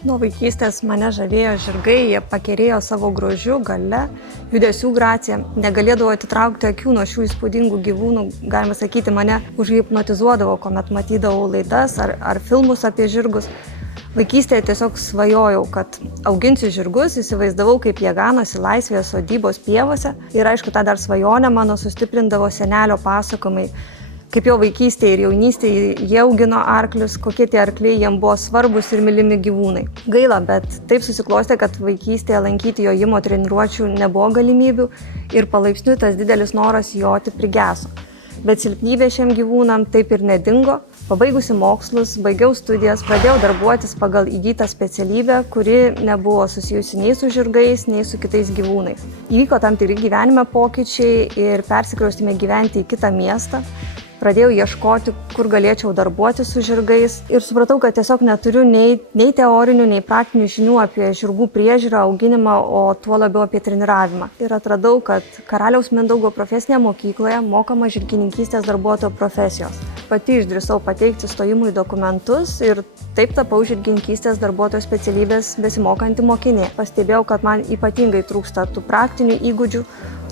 Nuo vaikystės mane žavėjo žirgai, jie pakerėjo savo grožiu, gale, judesių gracija. Negalėdavo atitraukti akių nuo šių įspūdingų gyvūnų, galima sakyti, mane užhipnotizuodavo, kuomet matydavau laidas ar filmus apie žirgus. Vaikystėje tiesiog svajojau, kad auginsiu žirgus, įsivaizdavau, kaip jie ganosi laisvėje sodybos pievose. Ir aišku, tą dar svajonę mano sustiprindavo senelio pasakojimai, kaip jo vaikystėje ir jaunystėje jie augino arklius, kokie tie arkliai jiem buvo svarbus ir mylimi gyvūnai. Gaila, bet taip susiklostė, kad vaikystėje lankyti jojimo treniruočių nebuvo galimybių ir palaipsniui tas didelis noras joti prigeso. Bet silpnybė šiem gyvūnam taip ir nedingo. Pabaigusi mokslus, baigiau studijas, pradėjau darbuotis pagal įgytą specialybę, kuri nebuvo susijusi nei su žirgais, nei su kitais gyvūnais. Įvyko tam tikri gyvenime pokyčiai ir persikraustėme gyventi į kitą miestą. Pradėjau ieškoti, kur galėčiau darbuotis su žirgais ir supratau, kad tiesiog neturiu nei teorinių, nei praktinių žinių apie žirgų priežiūrą, auginimą, o tuo labiau apie treniravimą. Ir atradau, kad Karaliaus Mindaugo profesinėje mokykloje mokama žirgininkystės darbuotojo profesijos. Pati išdrįsau pateikti stojimui dokumentus ir taip tapau žirgininkystės darbuotojo specialybės besimokanti mokinė. Pastebėjau, kad man ypatingai trūksta tų praktinių įgūdžių.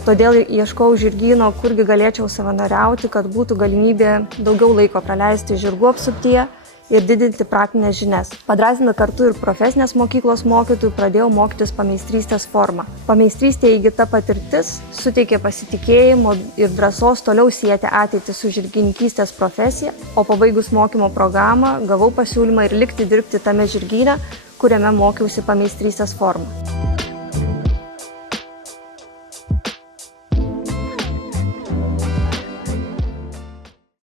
Todėl ieškau žirgyno, kurgi galėčiau savanoriauti, kad būtų galimybė daugiau laiko praleisti žirgų apsuptyje ir didinti praktinės žinias. Padrąsinta kartu ir profesinės mokyklos mokytojų, pradėjau mokytis pameistrystės formą. Pameistrystėje įgyta patirtis suteikė pasitikėjimo ir drąsos toliau sieti ateitį su žirgininkystės profesija, o pabaigus mokymo programą gavau pasiūlymą ir likti dirbti tame žirgyne, kuriame mokiausi pameistrystės formą.